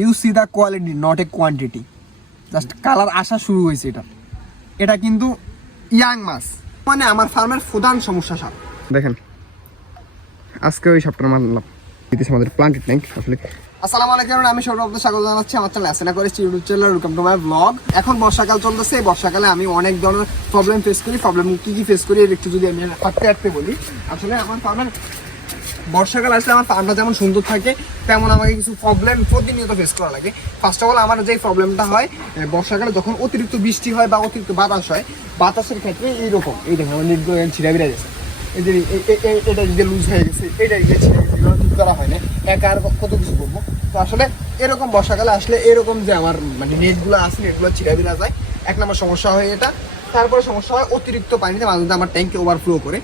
You see the quality not a quantity just colour আসা শুরু হয়েছে এটা। এটা কিন্তু ইয়াং মাছ। মানে আমার ফার্মের প্রধান সমস্যা সাপ। দেখেন আজকে ওই সাপটার মানলাম দিতেছে আমাদের প্লান্টেড ট্যাঙ্ক আসলে। আসসালামু আলাইকুম আমি সৌরভ স্বাগত জানাচ্ছি আমার চ্যানেল আসেনা করে YouTube channel welcome to my blog এখন বর্ষাকাল চলতেছে এই বর্ষাকালে আমি অনেক ধরনের প্রবলেম ফেস করি। প্রবলেম কি কি ফেস করি একটু যদি আমি হাঁটতে হাঁটতে বলি। আসলে আমার ফার্মের বর্ষাকাল আসলে আমার ফার্মটা যেমন সুন্দর থাকে, তেমন আমাকে কিছু প্রবলেম প্রতিনিয়ত ফেস করা লাগে। ফার্স্ট অফ অল আমার যে প্রবলেমটা হয় বর্ষাকালে যখন অতিরিক্ত বৃষ্টি হয় বা অতিরিক্ত বাতাস হয়, বাতাসের ক্ষেত্রে এইরকম। এই দেখুন, আমার নেটগুলো ছিঁড়া বিড়া গেছে। এই যে এটা যে লুজ হয়ে গেছে, এটা যে ঠিক করা হয় না। একা আর কত কিছু করব তো আসলে এরকম বর্ষাকালে আসলে এরকম যে আমার মানে নেটগুলো আসে নেটগুলো ছিঁড়া বিড়া যায় এক নম্বর সমস্যা হয় এটা। তারপরে সমস্যা হয় অতিরিক্ত পানিতে মাঝে আমার ট্যাঙ্কে ওভারফ্লো করে।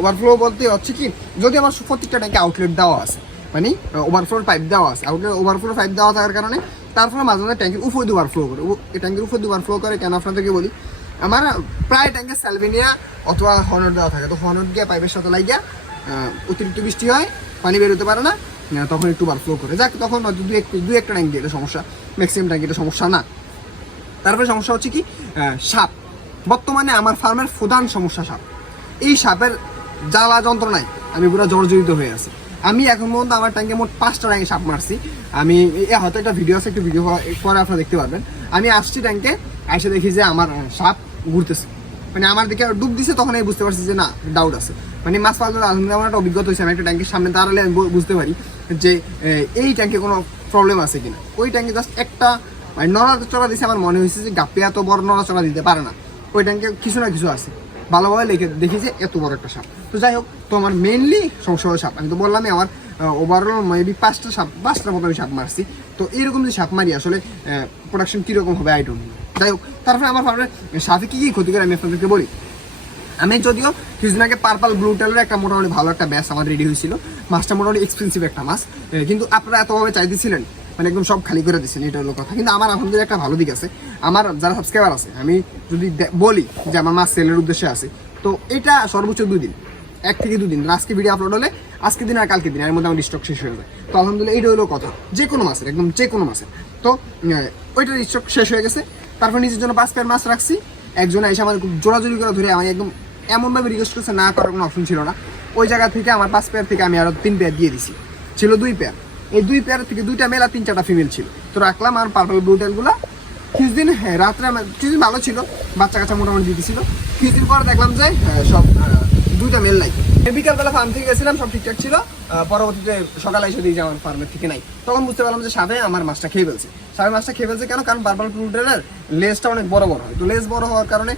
ওভারফ্লো বলতে হচ্ছে কি, যদি আমার প্রত্যেকটা ট্যাঙ্কে আউটলেট দেওয়া আছে মানে ওভারফ্লোর পাইপ দেওয়া আছে আউটলেট ওভারফ্লো পাইপ দেওয়া থাকার কারণে তার ফলে মাঝে মাঝে ট্যাঙ্কের উপর দিয়ে ওভারফ্লো করে। ট্যাঙ্কের উপর দিয়ে ওভারফ্লো করে কেন আপনাদেরকে বলি? আমার প্রায় ট্যাঙ্কে স্যালভেনিয়া অথবা হনর দেওয়া থাকে। তো হনর গিয়ে পাইপের সাথে লাগিয়া অতিরিক্ত বৃষ্টি হয়, পানি বেরোতে পারে না তখন একটু ওভারফ্লো করে। যাক, তখন দু এক দু একটা ট্যাঙ্ক এটা সমস্যা। ম্যাক্সিমাম ট্যাঙ্ক এটা সমস্যা না। তারপরে সমস্যা হচ্ছে কি? সাপ। বর্তমানে আমার ফার্মের প্রধান সমস্যা সাপ। এই সাপের জ্বালা যন্ত্রণায় আমি পুরো জর্জরিত হয়ে আছি। আমি এখন পর্যন্ত আমার ট্যাঙ্কে মোট পাঁচটা ট্যাঙ্কে সাপ মারছি। আমি হয়তো একটা ভিডিও আছে, একটু ভিডিও পরে আপনারা দেখতে পারবেন। আমি আসছি ট্যাঙ্কে, এসে দেখি যে আমার সাপ ঘুরতেছে। মানে আমার দিকে ডুব দিছে, তখন আমি বুঝতে পারছি যে না ডাউট আছে। মানে মাছ আলহামদুলিল্লাহ আমার একটা অভিজ্ঞতা হয়েছে, আমি একটা ট্যাঙ্কের সামনে দাঁড়ালে আমি বুঝতে পারি যে এই ট্যাঙ্কে কোনো প্রবলেম আছে কিনা। ওই ট্যাঙ্কে জাস্ট একটা মানে নড়াচড়া দিছে আমার মনে হয়েছে যে গাপ্পে এত বড় নড়াচড়া দিতে পারে না। ওই ট্যাঙ্কে কিছু না কিছু আছে। ভালোভাবে লিখে দেখি যে এত বড় একটা সাপ। তো যাই হোক, তো আমার মেইনলি সমস্যা হলো সাপ। আমি তো বললামই আমার ওভারঅল মেবি পাঁচটা সাপ, পাঁচটার মতো আমি সাপ মারছি। তো এরকম যদি সাপ মারি আসলে প্রোডাকশন কীরকম হবে আই যাই হোক, তারপরে আমার ফার্মে সাপে কী কী ক্ষতি করে আমি আপনাদেরকে বলি। আমি যদিও কিছুদিন আগে পার্পাল ব্লু টেলের একটা মোটামুটি ভালো একটা ব্যাস আমার রেডি হয়েছিল। মাছটা মোটামুটি এক্সপেন্সিভ একটা মাছ। কিন্তু আপনারা এতভাবে চাইতেছিলেন। মানে একদম সব খালি করে দিচ্ছেন এটা হলো কথা। কিন্তু আমার আলহামদুলিল্লাহ একটা ভালো দিক আছে। আমার যারা সাবস্ক্রাইবার আছে, আমি যদি বলি যে আমার মাছ সেলের উদ্দেশ্যে আছে, তো এটা সর্বোচ্চ দুই দিন এক থেকে দুদিন। আজকে ভিডিও আপলোড হলে, আজকে দিন আর কালকে দিন, এর মধ্যে আমার স্টক শেষ হয়ে যায়। তো আলহামদুলিল্লাহ এইটা হলো কথা। যে কোনো মাছের, একদম যে কোনো মাছের। তো ওইটার স্টক শেষ হয়ে গেছে। তারপর নিজের জন্য পাঁচ পেয়ার মাছ রাখছি। একজন এসে আমাদের খুব জোরাজোরি করে ধরে আমি একদম এমনভাবে রিকোয়েস্ট করছে, না করার কোনো অপশন ছিল না। ওই জায়গা থেকে, আমার পাঁচ পেয়ার থেকে আমি আরও তিন পেয়ার দিয়ে দিছি। ছিল দুই পেয়ার এই দুই পেয়ার থেকে দুইটা মেল আর তিন চারটা ফিমেল ছিল। তো রাখলাম আর পার্পল ব্লুটেলগুলো কিছুদিন হ্যাঁ রাত্রে কিছুদিন ভালো ছিল বাচ্চা কাচ্চা মোটামুটি দিতেছিল। কিছুদিন পরে দেখলাম যে হ্যাঁ, সব দুইটা মেল নাই। বিকালবেলা ফার্ম থেকে গেছিলাম সব ঠিকঠাক ছিল। পরবর্তীতে সকালে এসে দিয়েছে আমার ফার্মের থেকে নাই। তখন বুঝতে পারলাম যে সাপে আমার মাছটা খেয়ে ফেলছে। সাপে মাছটা খেয়ে ফেলছে কেন? কারণ পার্পল ব্লুটেলের লেজটা অনেক বড় বড় হয়। তো লেজ বড় হওয়ার কারণে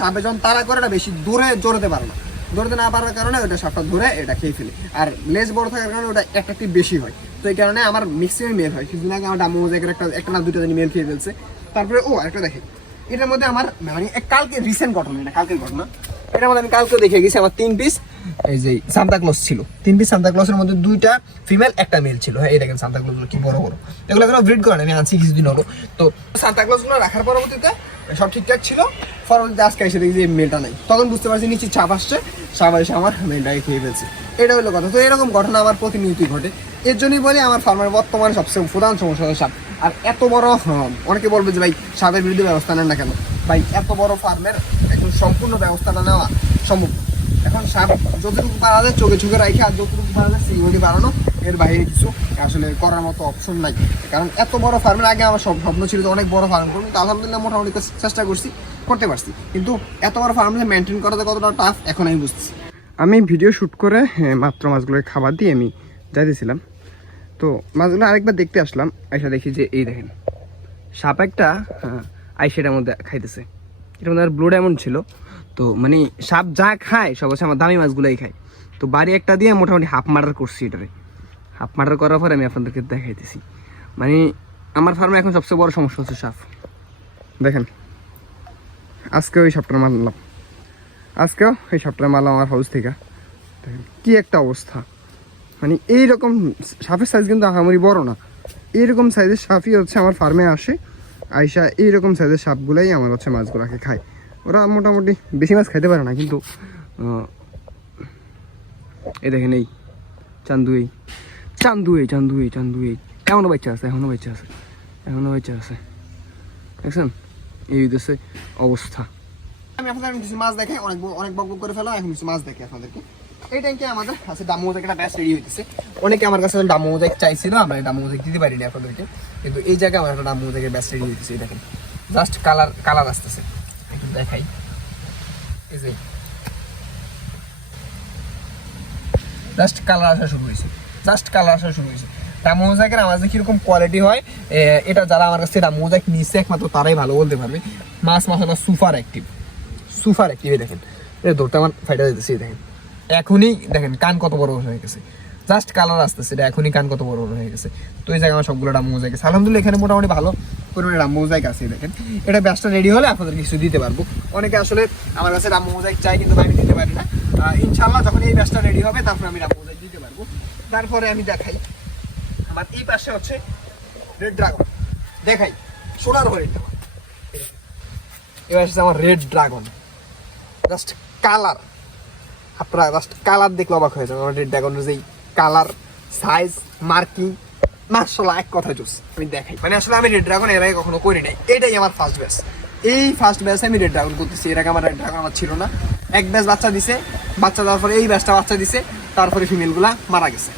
সাপে যখন তারা করে এটা বেশি দূরে জোরতে পারে না। ধরতে না পারার কারণে ওটা সাপটা ধরে এটা খেয়ে ফেলে। আর লেজ বড় থাকার কারণে ওটা অ্যাট্রাকটিভ বেশি হয়। তো এই কারণে আমার ম্যাক্সিমাম মেল হয়। কিছুদিন আগে আমার ডাম্মু জায়গার একটা একটা না দুটো জানি মেল খেয়ে ফেলছে। তারপরে, ও একটা দেখে। এটার মধ্যে আমার মানে কালকে রিসেন্ট ঘটনা, এটা কালকের ঘটনা। এটার মধ্যে আমি কালকে দেখে গেছি, আমার তিন পিস এই যে সান্তা ক্লস ছিল। তিন পিস সান্তা ক্লসের মধ্যে দুইটা ফিমেল একটা মেল ছিল। হ্যাঁ এই দেখেন সান্তা ক্লসগুলো কি বড় বড়। এগুলো এগুলো ব্রিড করে আমি আনছি কিছুদিন হলো। তো সান্তা ক্লসগুলো রাখার পরবর্তীতে সব ঠিকঠাক ছিল। পরবর্তীতে আজকে এসে দেখি যে মেলটা নাই। তখন বুঝতে পারছি নিচে চাপ আসছে। এসে আমার মেলটাকে খেয়ে ফেলছে। এটা হলো কথা। তো এরকম ঘটনা আমার প্রতিনিয়তই ঘটে। এর জন্যই বলি আমার ফার্মের বর্তমানে সবচেয়ে প্রধান সমস্যা হলো সাপ। আর এত বড় অনেকে বলবে যে ভাই সাপের বিরুদ্ধে ব্যবস্থা নেন না কেন? ভাই এত বড় ফার্মের একদম সম্পূর্ণ ব্যবস্থাটা নেওয়া সম্ভব এখন সাপ যতটুকু পারা যায় চোখে চোখে রাখে আর যতটুকু পারা যায় সিকিউরিটি বাড়ানো এর বাইরে কিছু আসলে করার মতো অপশন নাই। কারণ এত বড় ফার্মের আগে আমার সব স্বপ্ন ছিল যে অনেক বড় ফার্ম করব কিন্তু আলহামদুলিল্লাহ মোটামুটি চেষ্টা করছি করতে পারছি। কিন্তু এত বড় ফার্ম মেনটেন করাতে কতটা টাফ এখন আমি বুঝতেছি। আমি ভিডিও শ্যুট করে হ্যাঁ, মাত্র মাছগুলোকে খাবার দিয়ে আমি যাইতেছিলাম। তো মাছগুলো আরেকবার দেখতে আসলাম আইসা দেখি যে এই দেখেন সাপ একটা হ্যাঁ, আইসেটার মধ্যে খাইতেছে। এটা মধ্যে ব্লু ডায়মন্ড ছিল। তো মানে সাপ যা খায় সব আমার দামি মাছগুলোই খায়। তো বাড়ি একটা দিয়ে মোটামুটি হাফ মার্ডার করছি এটারে। হাফ মার্ডার করার পরে আমি আপনাদেরকে দেখাইতেছি। মানে আমার ফার্মে এখন সবচেয়ে বড় সমস্যা হচ্ছে সাপ। দেখেন আজকে ওই সাপটার মারলাম আজকেও ওই সাপটার মারলাম আমার হাউস থেকে। দেখেন কি একটা অবস্থা। মানে এইরকম সাপের সাইজ কিন্তু আহামরি বড় না। এইরকম সাইজের সাপই হচ্ছে আমার ফার্মে আসে। আইসা এইরকম সাইজের সাপগুলাই আমার হচ্ছে মাছগুলোকে খায়। ওরা মোটামুটি বেশি মাছ খাইতে পারে না, কিন্তু এই দেখেন এই চান্দু এই চান্দু এই চান্দু এই চান্দু এই এখনও বাচ্চা আছে এখনও বাচ্চা আছে এখনও হয়েছে আছে। দেখছেন? এই হইতেছে অবস্থা। আমি আপনাদের কিছু মাছ দেখাই, অনেক অনেক বক করে ফেলা এখন কিছু মাছ দেখে আপনাদেরকে। এই ট্যাঙ্কে আমাদের আছে ডাম্মু মোজাইক একটা ব্যাস রেডি হইতেছে। অনেকে আমার কাছে ডাম্মু মোজাইক চাইছিল, আমরা ডাম্মু মোজাইক দিতে পারিনি আপনাদেরকে কিন্তু এই জায়গায় আমার একটা ডাম্মু মোজাইকের ব্যাস রেডি হইতেছে দেখেন। জাস্ট কালার কালার আসতেছে। একটু দেখাই। এই যে। জাস্ট কালার আসা শুরু হয়েছে জাস্ট কালার আসা শুরু হয়েছে ডাম্মু মোজাইকের আমাদের কীরকম কোয়ালিটি হয় এটা যারা আমার কাছে মোজাইক নিচ্ছে একমাত্র তারাই ভালো বলতে পারবে। মাছ মাসালা সুপার অ্যাক্টিভ সুপার অ্যাক্টিভ দেখেন। এটা দৌড়টা আমার ফাইটা দিতেছি দেখেন। এখনই দেখেন, কান কত বড় হয়ে গেছে। জাস্ট কালার আসতেছে, এটা এখনই কান কত বড় বড় হয়ে গেছে। তো এই জায়গায় আমার সবগুলো ডাম্মু মোজাইক আছে আলহামদুলিল্লাহ, এখানে মোটামুটি ভালো পরিমাণে ডাম্মু মোজাইক আছে, দেখেন। এটা ব্যাসটা রেডি হলে আপনাদের কিছু দিতে পারব। অনেকে আসলে আমার কাছে ডাম্মু মোজাইক চাই কিন্তু আমি দিতে পারি না। ইনশাল্লাহ যখন এই ব্যাসটা রেডি হবে, তারপর আমি ডাম্মু মোজাইক দিতে পারব। তারপরে আমি দেখাই। আমার এই পাশে হচ্ছে রেড ড্রাগন দেখাই, সোনার হরিণ এবার হচ্ছে আমার রেড ড্রাগন জাস্ট কালার আপনারা জাস্ট কালার দেখলে অবাক হয়ে যাবে আমার রেড ড্রাগনের যেই কালার সাইজ মার্কিং মার্শাল্লাহ এক কথা জুস। আমি দেখাই। মানে আসলে আমি রেড ড্রাগন এর আগে কখনো করি নাই। এটাই আমার ফার্স্ট ব্যাচ এই ফার্স্ট ব্যাচে আমি রেড ড্রাগন করতেছি। এর আগে আমার রেড ড্রাগন আমার ছিল না। এক ব্যাচ বাচ্চা দিছে। বাচ্চা দেওয়ার পরে এই ব্যাচটা বাচ্চা দিছে। তারপরে ফিমেলগুলা মারা গেছে।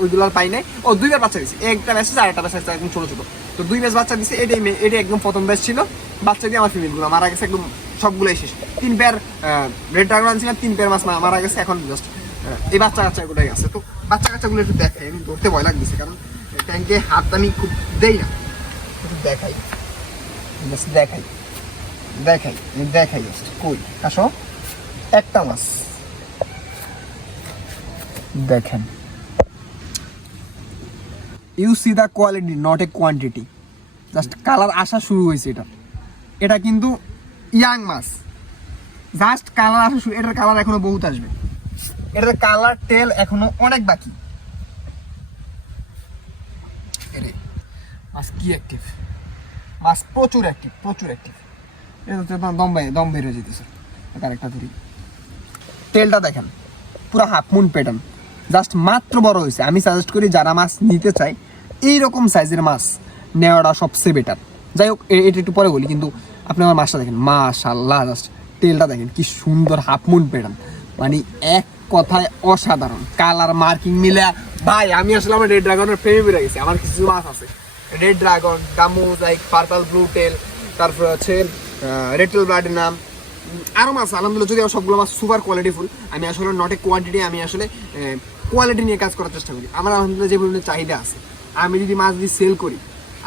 ওইগুলো আর পাই নাই। ও, দুইবার বাচ্চা দিছে। একটা ব্যাচ আর একটা ব্যাচ একদম ছোট ছোট। তো দুই ব্যাচ বাচ্চা দিছে। এটাই এটাই একদম প্রথম ব্যাচ ছিল। বাচ্চা দিয়ে আমার ফিমেলগুলো মারা গেছে। একদম সবগুলোই শেষ। তিন পেয়ার রেড ড্রাগন আনছিলাম তিন পেয়ার মাছ মারা গেছে, এখন জাস্ট এই বাচ্চা কাচ্চা গুলোই আছে। তো বাচ্চা কাচ্চাগুলো একটু দেখাই, আমি ধরতে ভয় লাগতেছে, কারণ ট্যাঙ্কে হাত আমি খুব দেই না। একটু দেখাই। জাস্ট দেখাই। দেখাই দেখাই জাস্ট কই? আসো। একটা মাছ। দেখেন। You see the quality not a quantity just colour আসা শুরু হয়েছে এটা। এটা কিন্তু ইয়াং মাছ। জাস্ট কালার আসা এটার কালার এখনও বহুত আসবে। এটার কালার টেল এখনও অনেক বাকি। মাছ কি অ্যাক্টিভ মাছ প্রচুর অ্যাক্টিভ প্রচুর অ্যাক্টিভ এটা তোমার দম বের দম বের হয়ে যেতেছে। আরেকটা ধরি। তেলটা দেখেন, পুরো হাফ মুন প্যাটার্ন জাস্ট মাত্র বড় হয়েছে। আমি সাজেস্ট করি যারা মাছ নিতে চায় এই রকম সাইজের মাছ নেওয়াটা সবচেয়ে বেটার যাই হোক এটা একটু পরে বলি, কিন্তু আপনি আমার মাছটা দেখেন মাশাল্লাহ জাস্ট তেলটা দেখেন, কি সুন্দর হাফ মুন প্যাটার্ন মানে এক কথায় অসাধারণ। কালার মার্কিং মিলে ভাই, আমি আসলে আমার রেড ড্রাগনের প্রেমে বেড়ে গেছি, আমার কিছু মাছ আছে। Red dragon dumbo like purple blue tail তারপরে হচ্ছে রেটেল ব্লাডের নাম আরও মাছ আলহামদুলিল্লাহ যদি আমার সবগুলো মাছ সুপার কোয়ালিটি ফুল আমি আসলে নট এ কোয়ান্টিটি আমি আসলে কোয়ালিটি নিয়ে কাজ করার চেষ্টা করি। আমার আলহামদুলিল্লাহ যে পরিমাণে চাহিদা আছে, আমি যদি মাছ দিয়ে সেল করি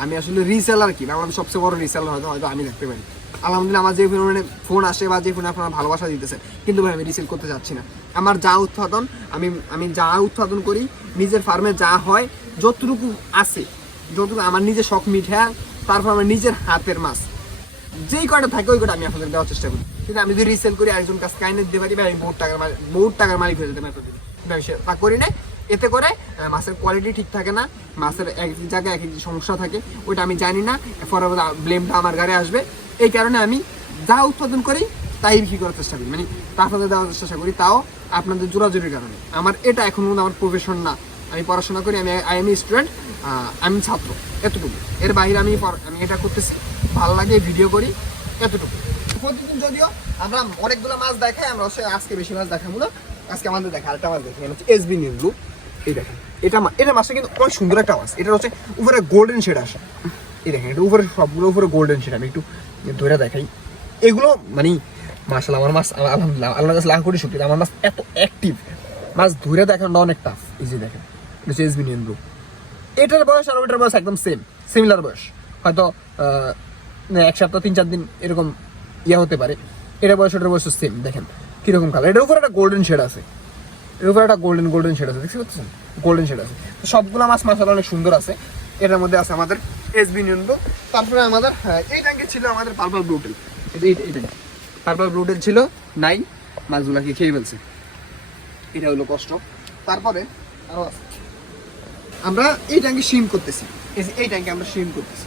আমি আসলে রিসেলার কি? বাংলাদেশের সবচেয়ে বড় রিসেলার হয়তো হয়তো আমি দেখতে পারি। আলহামদুলিল্লাহ, আমার যে পরিমাণে ফোন আসে বা যে ফোনে আপনারা ভালোবাসা দিতেছে কিন্তু ভাই, আমি রিসেল করতে চাচ্ছি না। আমার যা উৎপাদন, আমি আমি যা উৎপাদন করি, নিজের ফার্মে যা হয়, যতটুকু আছে, যতটুকু আমার নিজের শখ মিঠা, তারপর আমার নিজের হাতের মাছ। যেই কয়টা থাকে, ওই কটা আমি আপনাদের দেওয়ার চেষ্টা করি। কিন্তু আমি যদি রিসেল করি একজন কাছে কাইনে দিতে পারি বা আমি বহুত টাকার মালিক বহুত টাকার মালিক হয়ে যেতে পারি আমি সেটা করি না এতে করে মাছের কোয়ালিটি ঠিক থাকে না, মাছের এক জায়গায় এক এক সমস্যা থাকে, ওইটা আমি জানি না পরে ব্লেমটা আমার গাড়ি আসবে। এই কারণে আমি যা উৎপাদন করি, তাই বিক্রি করার চেষ্টা করি। মানে আপনাদের দেওয়ার চেষ্টা করি, তাও আপনাদের জোরাজোরির কারণে। আমার এটা এখন আমার প্রফেশন না। আমি পড়াশোনা করি, আমি আই এম স্টুডেন্ট আমি ছাত্র এতটুকু এর বাইরে আমি আমি এটা করতেছি। ভালো লাগে ভিডিও করি এতটুকু প্রতিদিন যদিও আমরা অনেকগুলো মাছ দেখাই, আমরা আজকে বেশি মাছ দেখাবো আজকে আমাদের দেখা আরেকটা মাছ দেখি হচ্ছে এস বি নিউজু এই দেখেন, এটা এটা মাছটা কিন্তু অনেক সুন্দর একটা মাছ। এটা হচ্ছে উপরে গোল্ডেন শেড আসে। এই দেখেন, এটা উপরে সবগুলো উপরে গোল্ডেন শেড আমি একটু ধরে দেখাই। এগুলো মানে মাসাল আমার মাছ আলহামদুলিল্লাহ আল্লাহ কাছে লাখ কোটি শুক্রিয়া। আমার মাছ এত অ্যাক্টিভ মাছ ধরে দেখানোটা অনেক টাফ যে দেখেন, এটা হচ্ছে এস বি এটার বয়স আর ওটার বয়স একদম সেম সিমিলার বয়স। হয়তো এক সপ্তাহ, তিন চার দিন এরকম ইয়ে হতে পারে। এটার বয়স, ওটার বয়স সেম দেখেন। কীরকম কালার এটার উপরে একটা গোল্ডেন শেড আছে। এর উপরে একটা গোল্ডেন গোল্ডেন শেড আছে দেখতে পাচ্ছেন? গোল্ডেন শেড আছে। তো সবগুলো মাছ মাসালা অনেক সুন্দর আছে। এটার মধ্যে আছে আমাদের এস বি নিউন্ডো তারপরে আমাদের হ্যাঁ, এই ট্যাঙ্কে ছিল আমাদের পার্পল ব্লুটেল এটা পার্পল ব্লুটেল ছিল নাই মাছগুলাকে খেয়ে ফেলছে? এটা হলো কষ্ট। তারপরে আরও আছে। আমরা এই ট্যাঙ্কে শিম করতেছি। এই ট্যাঙ্কে আমরা শিম করতেছি।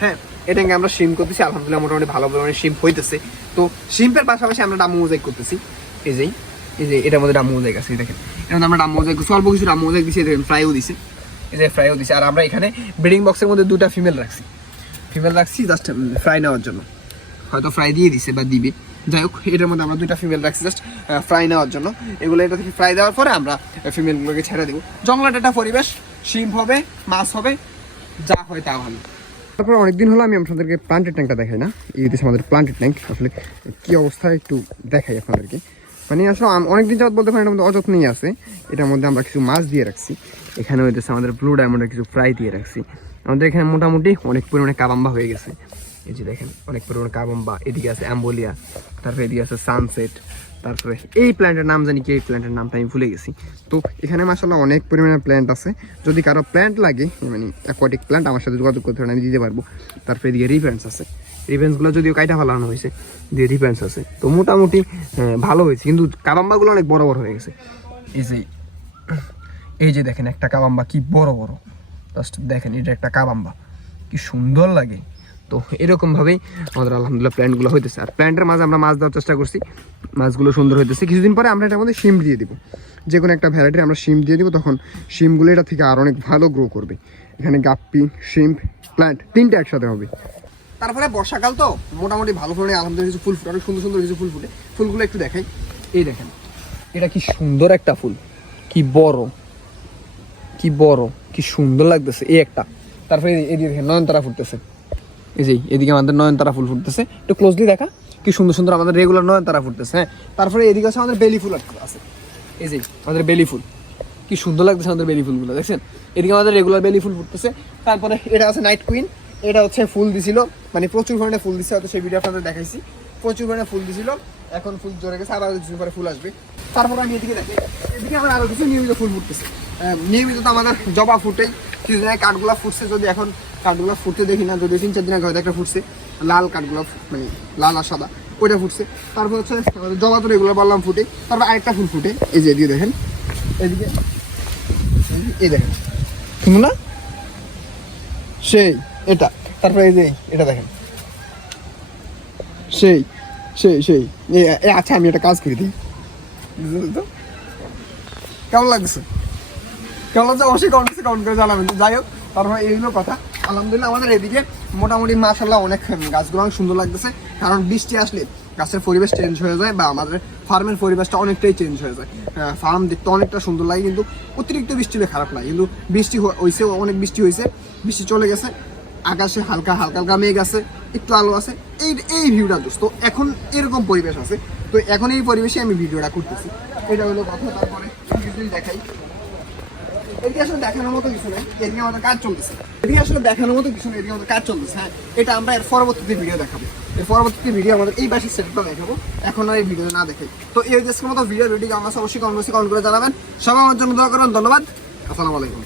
হ্যাঁ এই ট্যাঙ্কে আমরা শিম করতেছি। আলহামদুলিল্লাহ মোটামুটি ভালো পরিমাণে শিম হইতেছে। তো শিম্পের পাশাপাশি আমরা ডামু মোজাইক করতেছি। এই যে এই যে এটার মধ্যে ডামু মোজাইক আছে দেখেন। এর মধ্যে আমরা ডামু মোজাইক অল্প কিছু ডামু মোজাইক দিছি দেখেন ফ্রাইও দিছি। এই যে ফ্রাইও দিছি। আর আমরা এখানে ব্রিডিং বক্সের মধ্যে দুটা ফিমেল রাখছি। ফিমেল রাখছি জাস্ট ফ্রাই নেওয়ার জন্য। হয়তো ফ্রাই দিয়ে দিছে বা দিবে। যাই হোক, এটার মধ্যে আমরা দুইটা ফিমেল রাখছি জাস্ট ফ্রাই নেওয়ার জন্য। এগুলো এটা থেকে ফ্রাই দেওয়ার পরে আমরা ফিমেলগুলোকে ছেড়ে দেবো। জঙ্গলাট একটা পরিবেশ, শিম হবে, মাছ হবে, যা হয় তা ভালো তারপর অনেকদিন হলো আমি আপনাদেরকে প্লান্টের ট্যাঙ্কটা দেখাই না। এই হচ্ছে আমাদের প্লান্টের ট্যাঙ্ক আসলে কি অবস্থা একটু দেখাই আপনাদেরকে। মানে আসলে অনেকদিন যাবত বলতে পারেন এটার মধ্যে অযত্নই আছে। এটার মধ্যে আমরা কিছু মাছ দিয়ে রাখছি। এখানে হইতেছে আমাদের ব্লু ডায়মন্ডের কিছু ফ্রাই দিয়ে রাখছি। আমাদের এখানে মোটামুটি অনেক পরিমাণে কাবাম্বা হয়ে গেছে। এই যে দেখেন, অনেক পরিমাণে কাবাম্বা। এদিকে আছে অ্যাম্বোলিয়া, তারপরে এদিকে আছে সানসেট তারপরে এই প্ল্যান্টের নাম জানি কি, এই প্ল্যান্টের নামটা আমি ভুলে গেছি। তো এখানে মাসাল্লাহ অনেক পরিমাণে প্ল্যান্ট আছে। যদি কারও প্ল্যান্ট লাগে মানে অ্যাকোয়াটিক প্ল্যান্ট আমার সাথে যোগাযোগ করতে পারেন, আমি দিতে পারব। তারপরে এদিকে রিভেন্স আছে। রিভেন্সগুলো যদিও কাইটা ফালানো হয়েছে দিয়ে রিভেন্স আছে। তো মোটামুটি ভালো হয়েছে। কিন্তু কাবাম্বাগুলো অনেক বড় বড় হয়ে গেছে। এই যে এই যে দেখেন একটা কাবাম্বা কি বড় বড়। জাস্ট দেখেন এটা একটা কাবাম্বা। কি সুন্দর লাগে। তো এরকমভাবেই আমাদের আলহামদুলিল্লাহ প্ল্যান্টগুলো হইতেছে। আর প্ল্যান্টের মাঝে আমরা মাছ দেওয়ার চেষ্টা করছি। মাছগুলো সুন্দর হইতেছে। কিছুদিন পরে আমরা এটা মধ্যে শিম দিয়ে দিব। যে কোনো একটা ভ্যারাইটির আমরা শিম দিয়ে দিব তখন শিমগুলো এটা থেকে আর অনেক ভালো গ্রো করবে। এখানে গাপ্পি শিম প্ল্যান্ট তিনটা একসাথে হবে। তারপরে বর্ষাকাল তো, মোটামুটি ভালো ফুলে আলহামদুলিল্লাহ কিছু ফুল ফুটে, অনেক সুন্দর সুন্দর কিছু ফুল ফুটে। ফুলগুলো একটু দেখাই। এই দেখেন, এটা কি সুন্দর একটা ফুল। কি বড় কি বড়, কি সুন্দর লাগতেছে। এই একটা। তারপরে এদিকে দেখেন, নয়নতারা ফুটতেছে। এই যে, এদিকে আমাদের নয়নতারা ফুল ফুটতেছে। একটু ক্লোজলি দেখা, কি সুন্দর সুন্দর আমাদের রেগুলার নয়নতারা ফুটতেছে হ্যাঁ। তারপরে এদিকে আছে আমাদের বেলি ফুল আছে। এই যে, আমাদের বেলি ফুল। কি সুন্দর লাগতেছে আমাদের বেলি ফুলগুলো, দেখছেন? এদিকে আমাদের রেগুলার বেলি ফুল ফুটতেছে। তারপরে এটা আছে নাইট কুইন এটা হচ্ছে ফুল দিছিল। মানে প্রচুর পরিমাণে ফুল দিছে হয়তো সেই ভিডিও আপনাদের দেখাইছি। প্রচুর পরিমাণে ফুল দিছিল। এখন ফুল জোরে গেছে আবার কিছু পরে ফুল আসবে। তারপর আমি এদিকে দেখি এদিকে আমার আরও কিছু নিয়মিত ফুল ফুটতেছে। নিয়মিত তো আমাদের জবা ফুটেই। কিছুদিন আগে কাঠগোলাপ ফুটছে যদি এখন কাঠগোলাপ ফুটতে দেখি না যদি তিন চার দিন আগে হয়তো একটা ফুটছে। লাল কাঠগোলাপ মানে লাল আর সাদা ওইটা ফুটছে। তারপর হচ্ছে জবা তো রেগুলার বললাম ফুটে। তারপর আরেকটা ফুল ফুটে। এই যে এদিকে দেখেন। এদিকে এই দেখেন। না। সেই। এটা। তারপরে এই যে এটা দেখেন। সেই সেই সেই। আচ্ছা আমি একটা কাজ করে দিই। তো? কেমন লাগছে? কেমন লাগছে? অবশ্যই কমেন্ট কমেন্ট করে জানাবেন। যাই হোক, তারপরে এইগুলো কথা। আলহামদুলিল্লাহ, আমাদের এদিকে মোটামুটি মাসাল্লাহ অনেক গাছগুলো অনেক সুন্দর লাগতেছে। কারণ বৃষ্টি আসলে গাছের পরিবেশ চেঞ্জ হয়ে যায় বা আমাদের ফার্মের পরিবেশটা অনেকটাই চেঞ্জ হয়ে যায়। ফার্ম দেখতে অনেকটা সুন্দর লাগে, কিন্তু অতিরিক্ত বৃষ্টি হলে খারাপ লাগে। কিন্তু বৃষ্টি হ- হইছে, অনেক বৃষ্টি হয়েছে বৃষ্টি চলে গেছে। আকাশে হালকা হালকা হালকা মেঘ আছে, একটু আলো আছে। এই এই ভিউটা দোস্ত, এখন এরকম পরিবেশ আছে। তো এখন এই পরিবেশে আমি ভিডিওটা করতেছি। এটা হলো কথা, তারপরে দেখাই। আসলে দেখানোর মতো কিছু নেই কাজ আসলে দেখানোর মতো কিছু কাজ হ্যাঁ। এটা আমরা এর ভিডিও দেখাবো। ভিডিও আমাদের এই দেখাবো। এখন আর এই ভিডিও না দেখে তো এই মতো ভিডিও ভিডিও আমার অবশ্যই কমেন্ট করে জানাবেন। সবাই আমার জন্য দোয়া করেন, ধন্যবাদ। আসসালামু আলাইকুম।